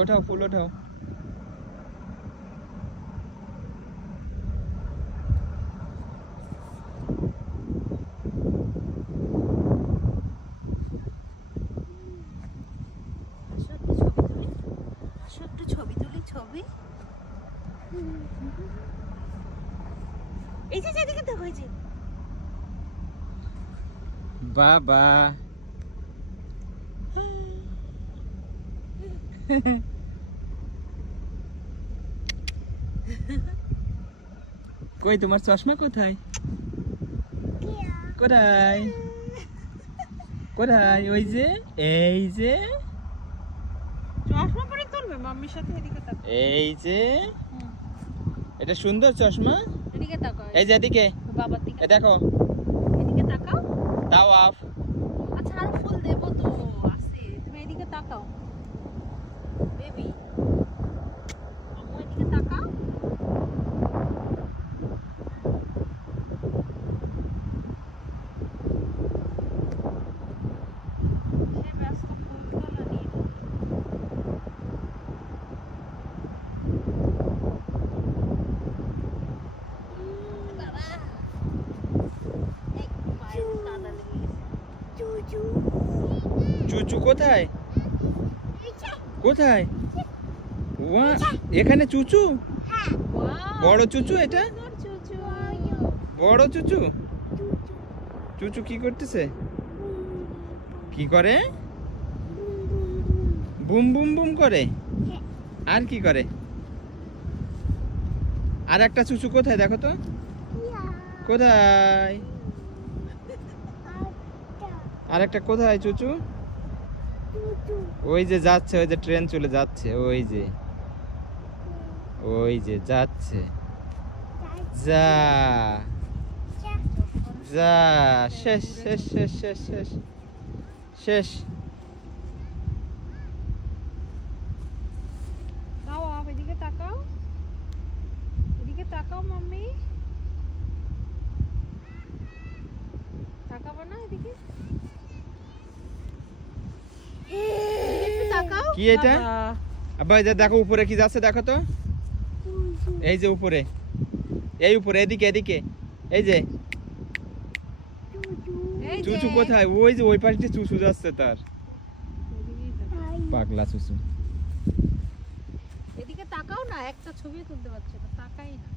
ওঠাও ফুল ওঠাও। ছবি তুলি ছবি। এই যে এদিকে দেখো এই যে বাবা কই তোমার চশমা কোথায়? কোথায় কোথায়? ওই যে এই যে চশমা পরে তুলবে মাম্মির সাথে। এদিকে তাকাও। এই যে এটা সুন্দর চশমা। এদিকে তাকাও। এই যে এদিকে বাবার দিকে দেখো। এদিকে তাকাও। দাও আফ। আচ্ছা আর ফুল দেব তো আছে, তুমি এদিকে তাকাও বেবি। আম্মু এদিকে তাকাও। সে ব্যস্ত ফুল তোলা নিয়ে। বাবা এক পায়ে কাদা লেগে গেছে। চুচু চুচু কোথায়? কোথায়? ওয়া এখানে চুচু। বড় চুচু এটা? চুচু বড় চুচু। চুচু কি করতেছে? কি করে? বুম বুম বুম করে। আর কি করে? আর একটা চুচু কোথায় দেখো তো? কোথায়? আর একটা কোথায় চুচু? ওই যে যাচ্ছে, ওই যে ট্রেন চলে যাচ্ছে, ওই যে ওই যে যাচ্ছে। যা যা শেষ শেষ শেষ শেষ শেষ শেষ। তাও আপ এদিকে তাকাও। এদিকে তাকাও মাম্মি। তাকাবো না এদিকে? একটু তাকাও। কি এটা? আব্বা এই যে দেখো উপরে কি যাচ্ছে দেখো তো। এই যে উপরে, এই উপরে এদিকে এদিকে এই যে চুচু কোথায়? ওই যে ওই পাশে চুচু যাচ্ছে তার। পাগলা চুচু। এদিকে তাকাও না, একটা ছবি তুলতে পারছো না, তাকাই না।